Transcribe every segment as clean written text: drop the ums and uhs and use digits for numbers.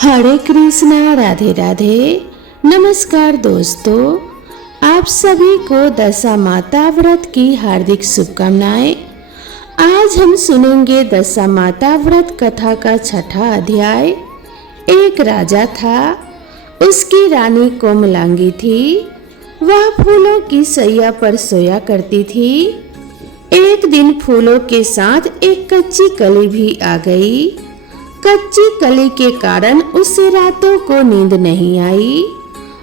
हरे कृष्णा, राधे राधे। नमस्कार दोस्तों, आप सभी को दशामाता व्रत की हार्दिक शुभकामनाएं। आज हम सुनेंगे दशामाता व्रत कथा का छठा अध्याय। एक राजा था, उसकी रानी कोमलांगी थी। वह फूलों की सैया पर सोया करती थी। एक दिन फूलों के साथ एक कच्ची कली भी आ गई। कच्ची कली के कारण उसे रातों को नींद नहीं आई।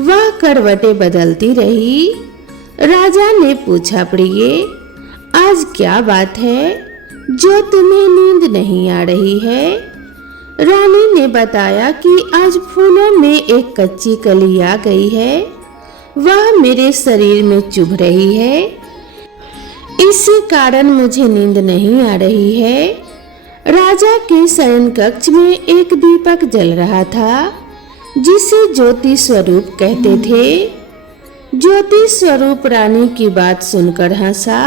वह करवटें बदलती रही। राजा ने पूछा, प्रिय, आज क्या बात है जो तुम्हें नींद नहीं आ रही है? रानी ने बताया कि आज फूलों में एक कच्ची कली आ गई है। वह मेरे शरीर में चुभ रही है, इसी कारण मुझे नींद नहीं आ रही है। राजा के शयन कक्ष में एक दीपक जल रहा था, जिसे ज्योति स्वरूप कहते थे। ज्योति स्वरूप रानी की बात सुनकर हंसा।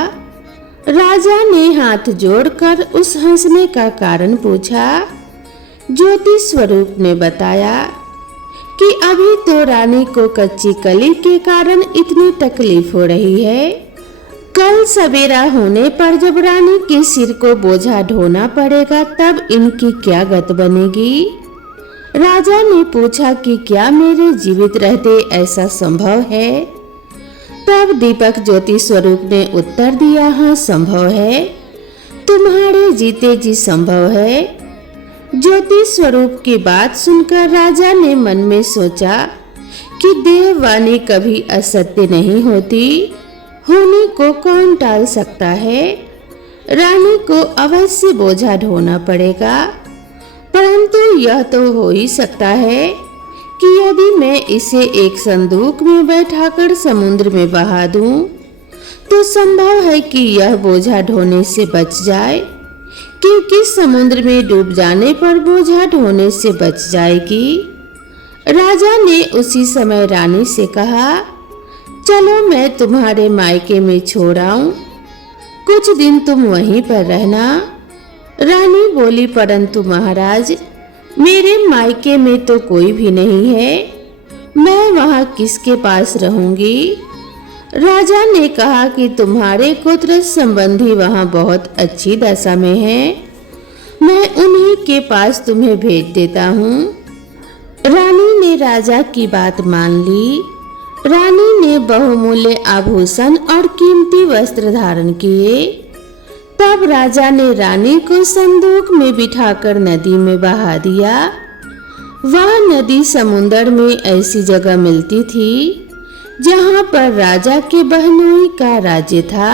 राजा ने हाथ जोड़कर उस हंसने का कारण पूछा। ज्योति स्वरूप ने बताया कि अभी तो रानी को कच्ची कली के कारण इतनी तकलीफ हो रही है। कल सवेरा होने पर जब रानी के सिर को बोझा ढोना पड़ेगा, तब इनकी क्या गत बनेगी? राजा ने पूछा कि क्या मेरे जीवित रहते ऐसा संभव है? तब दीपक ज्योति स्वरूप ने उत्तर दिया, हाँ संभव है, तुम्हारे जीते जी संभव है। ज्योति स्वरूप की बात सुनकर राजा ने मन में सोचा कि देववाणी कभी असत्य नहीं होती, होने को कौन टाल सकता है। रानी को अवश्य बोझा ढोना पड़ेगा, परंतु यह तो हो ही सकता है कि यदि मैं इसे एक संदूक में बैठाकर समुद्र में बहा दूं, तो संभव है कि यह बोझा ढोने से बच जाए, क्योंकि समुद्र में डूब जाने पर बोझा ढोने से बच जाएगी। राजा ने उसी समय रानी से कहा, चलो मैं तुम्हारे मायके में छोड़ आऊं, कुछ दिन तुम वहीं पर रहना। रानी बोली, परंतु महाराज, मेरे मायके में तो कोई भी नहीं है, मैं वहां किसके पास रहूंगी? राजा ने कहा कि तुम्हारे गोत्र संबंधी वहां बहुत अच्छी दशा में हैं, मैं उन्हीं के पास तुम्हें भेज देता हूँ। रानी ने राजा की बात मान ली। रानी ने बहुमूल्य आभूषण और कीमती वस्त्र धारण किए। तब राजा ने रानी को संदूक में बिठाकर नदी में बहा दिया। वह नदी समुद्र में ऐसी जगह मिलती थी जहां पर राजा के बहनोई का राज्य था।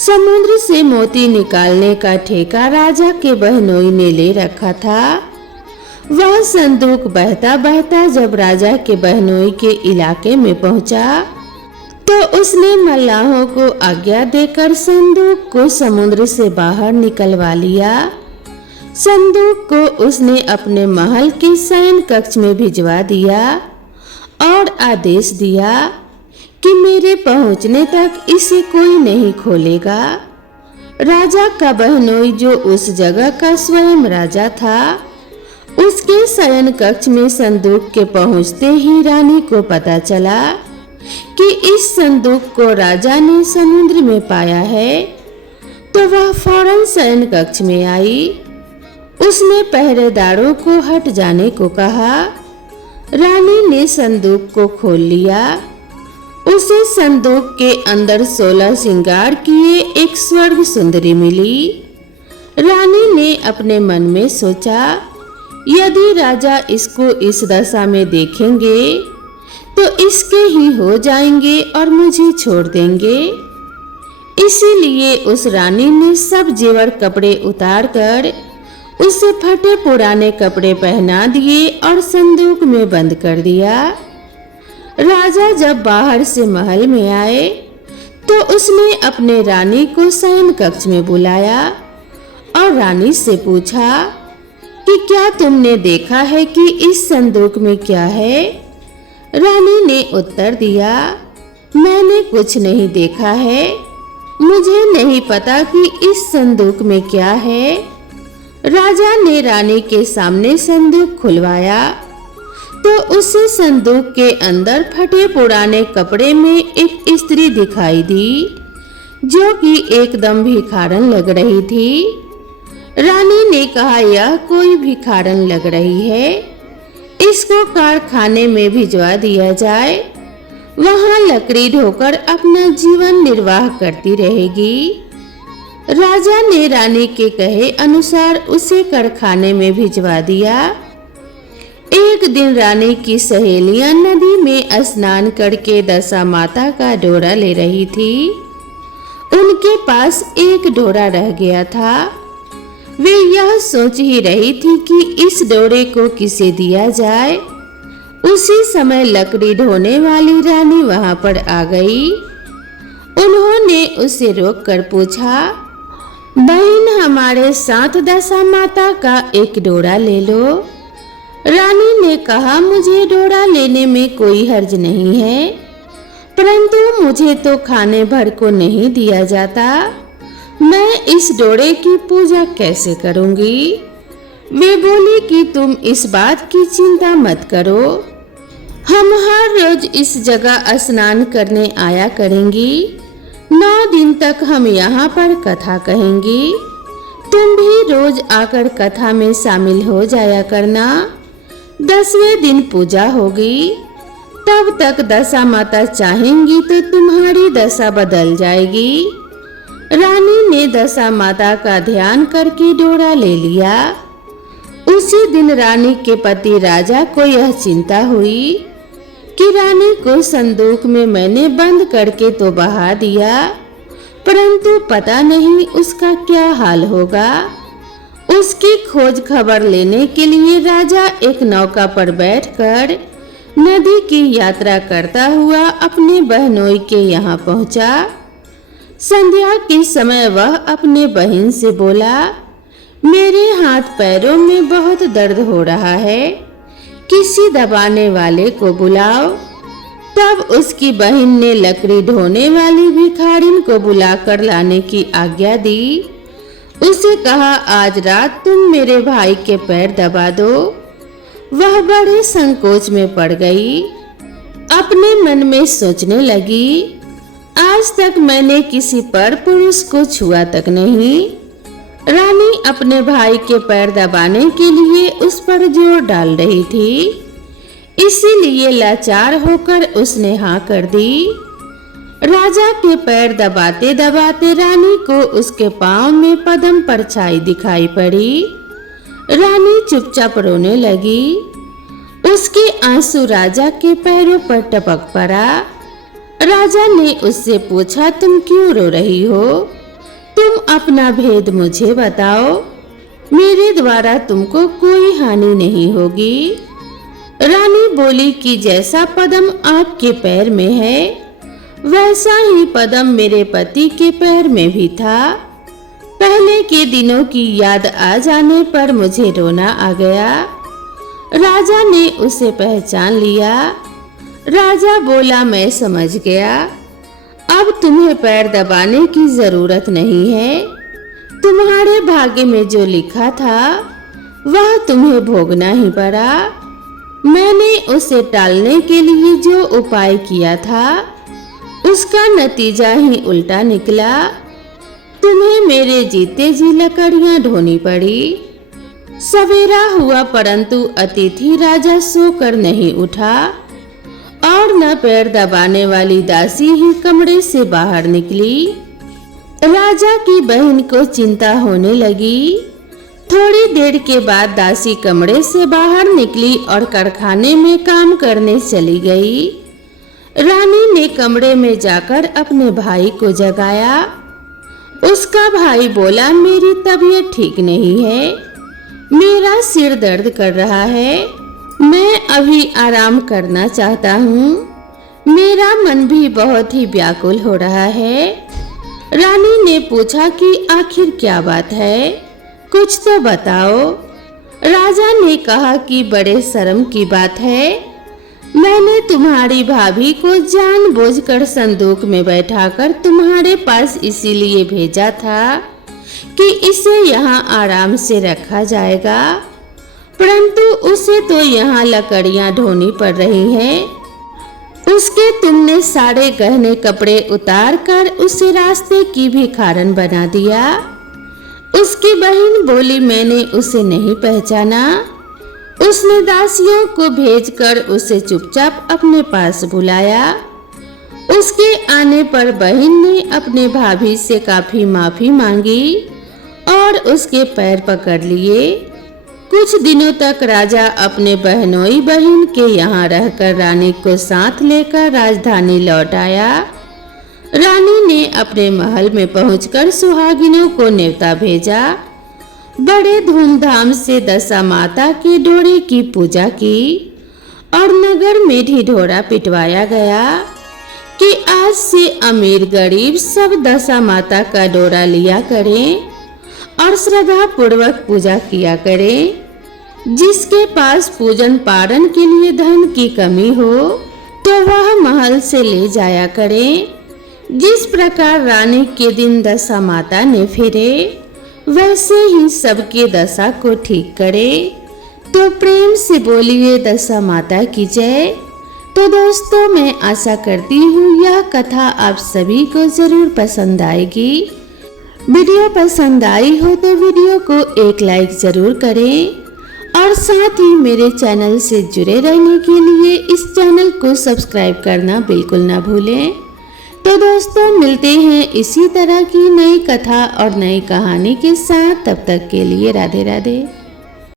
समुद्र से मोती निकालने का ठेका राजा के बहनोई ने ले रखा था। वह संदूक बहता बहता जब राजा के बहनोई के इलाके में पहुंचा, तो उसने मल्लाहों को आज्ञा देकर संदूक को समुद्र से बाहर निकलवा लिया। संदूक को उसने अपने महल के शयन कक्ष में भिजवा दिया और आदेश दिया कि मेरे पहुंचने तक इसे कोई नहीं खोलेगा। राजा का बहनोई, जो उस जगह का स्वयं राजा था, उसके शयन कक्ष में संदूक के पहुंचते ही रानी को पता चला कि इस संदूक को राजा ने समुद्र में पाया है, तो वह फौरन शयन कक्ष में आई। उसने पहरेदारों को हट जाने को कहा। रानी ने संदूक को खोल लिया। उसे संदूक के अंदर 16 श्रृंगार किए एक स्वर्ग सुंदरी मिली। रानी ने अपने मन में सोचा, यदि राजा इसको इस दशा में देखेंगे तो इसके ही हो जाएंगे और मुझे छोड़ देंगे। इसीलिए उस रानी ने सब जेवर कपड़े उतारकर उसे फटे पुराने कपड़े पहना दिए और संदूक में बंद कर दिया। राजा जब बाहर से महल में आए, तो उसने अपने रानी को शयन कक्ष में बुलाया और रानी से पूछा कि क्या तुमने देखा है कि इस संदूक में क्या है? रानी ने उत्तर दिया, मैंने कुछ नहीं देखा है, मुझे नहीं पता कि इस संदूक में क्या है। राजा ने रानी के सामने संदूक खुलवाया तो उसे संदूक के अंदर फटे पुराने कपड़े में एक स्त्री दिखाई दी जो कि एकदम भिखारन लग रही थी। रानी ने कहा, यह कोई भिखारन लग रही है, इसको कारखाने में भिजवा दिया जाए, वहां लकड़ी ढोकर अपना जीवन निर्वाह करती रहेगी। राजा ने रानी के कहे अनुसार उसे कारखाने में भिजवा दिया। एक दिन रानी की सहेलियां नदी में स्नान करके दशा माता का डोरा ले रही थी। उनके पास एक डोरा रह गया था। वे यह सोच ही रही थी कि इस डोरे को किसे दिया जाए। उसी समय लकड़ी ढोने वाली रानी वहां पर आ गई। उन्होंने उसे रोककर पूछा, बहन, हमारे साथ दशा माता का एक डोरा ले लो। रानी ने कहा, मुझे डोरा लेने में कोई हर्ज नहीं है, परंतु मुझे तो खाने भर को नहीं दिया जाता। मैं इस डोरे की पूजा कैसे करूंगी? वे बोली कि तुम इस बात की चिंता मत करो, हम हर रोज इस जगह स्नान करने आया करेंगी। 9 दिन तक हम यहाँ पर कथा कहेंगी। तुम भी रोज आकर कथा में शामिल हो जाया करना। 10वें दिन पूजा होगी, तब तक दशा माता चाहेंगी तो तुम्हारी दशा बदल जाएगी। रानी ने दशा माता का ध्यान करके डोरा ले लिया। उसी दिन रानी के पति राजा को यह चिंता हुई कि रानी को संदूक में मैंने बंद करके तो बहा दिया, परंतु पता नहीं उसका क्या हाल होगा। उसकी खोज खबर लेने के लिए राजा एक नौका पर बैठकर नदी की यात्रा करता हुआ अपने बहनोई के यहाँ पहुंचा। संध्या के समय वह अपने बहन से बोला, मेरे हाथ पैरों में बहुत दर्द हो रहा है, किसी दबाने वाले को बुलाओ। तब उसकी बहन ने लकड़ी ढोने वाली भिखारिन को बुलाकर लाने की आज्ञा दी। उसे कहा, आज रात तुम मेरे भाई के पैर दबा दो। वह बड़े संकोच में पड़ गई। अपने मन में सोचने लगी, आज तक मैंने किसी पर पुरुष को छुआ तक नहीं। रानी अपने भाई के पैर दबाने के लिए उस पर जोर डाल रही थी, इसीलिए लाचार होकर उसने हाँ कर दी। राजा के पैर दबाते दबाते रानी को उसके पांव में पद्म परछाई दिखाई पड़ी। रानी चुपचाप रोने लगी। उसके आंसू राजा के पैरों पर टपक पड़ा। राजा ने उससे पूछा, तुम क्यों रो रही हो? तुम अपना भेद मुझे बताओ, मेरे द्वारा तुमको कोई हानि नहीं होगी। रानी बोली कि जैसा पद्म आपके पैर में है, वैसा ही पद्म मेरे पति के पैर में भी था। पहले के दिनों की याद आ जाने पर मुझे रोना आ गया। राजा ने उसे पहचान लिया। राजा बोला, मैं समझ गया, अब तुम्हें पैर दबाने की जरूरत नहीं है। तुम्हारे भाग्य में जो लिखा था वह तुम्हें भोगना ही पड़ा। मैंने उसे टालने के लिए जो उपाय किया था उसका नतीजा ही उल्टा निकला। तुम्हें मेरे जीते जी लकड़ियां ढोनी पड़ी। सवेरा हुआ परंतु अतिथि राजा सोकर नहीं उठा और न पैर दबाने वाली दासी ही कमरे से बाहर निकली। राजा की बहन को चिंता होने लगी। थोड़ी देर के बाद दासी कमरे से बाहर निकली और कारखाने में काम करने चली गई। रानी ने कमरे में जाकर अपने भाई को जगाया। उसका भाई बोला, मेरी तबीयत ठीक नहीं है, मेरा सिर दर्द कर रहा है, मैं अभी आराम करना चाहता हूँ। मेरा मन भी बहुत ही व्याकुल हो रहा है। रानी ने पूछा कि आखिर क्या बात है, कुछ तो बताओ। राजा ने कहा कि बड़े शर्म की बात है, मैंने तुम्हारी भाभी को जानबूझकर संदूक में बैठाकर तुम्हारे पास इसीलिए भेजा था कि इसे यहाँ आराम से रखा जाएगा, परंतु उसे तो यहाँ लकड़ियाँ ढोनी पड़ रही है। उसके तुमने सारे गहने कपड़े उतार कर उसे रास्ते की भिखारन बना दिया। उसकी बहन बोली, मैंने उसे नहीं पहचाना। उसने दासियों को भेजकर उसे चुपचाप अपने पास बुलाया। उसके आने पर बहन ने अपने भाभी से काफी माफी मांगी और उसके पैर पकड़ लिए। कुछ दिनों तक राजा अपने बहनोई बहन के यहाँ रहकर रानी को साथ लेकर राजधानी लौट आया। रानी ने अपने महल में पहुंचकर सुहागिनों को न्योता भेजा। बड़े धूमधाम से दशा माता की डोरी की पूजा की और नगर में ढिढोरा पिटवाया गया कि आज से अमीर गरीब सब दशा माता का डोरा लिया करें और श्रद्धा पूर्वक पूजा किया करें। जिसके पास पूजन पारण के लिए धन की कमी हो तो वह महल से ले जाया करें। जिस प्रकार रानी के दिन दशा माता ने फेरे, वैसे ही सबके दशा को ठीक करे। तो प्रेम से बोलिए दशा माता की जय। तो दोस्तों, मैं आशा करती हूँ यह कथा आप सभी को जरूर पसंद आएगी। वीडियो पसंद आई हो तो वीडियो को एक लाइक जरूर करें और साथ ही मेरे चैनल से जुड़े रहने के लिए इस चैनल को सब्सक्राइब करना बिल्कुल ना भूलें। तो दोस्तों, मिलते हैं इसी तरह की नई कथा और नई कहानी के साथ। तब तक के लिए राधे राधे।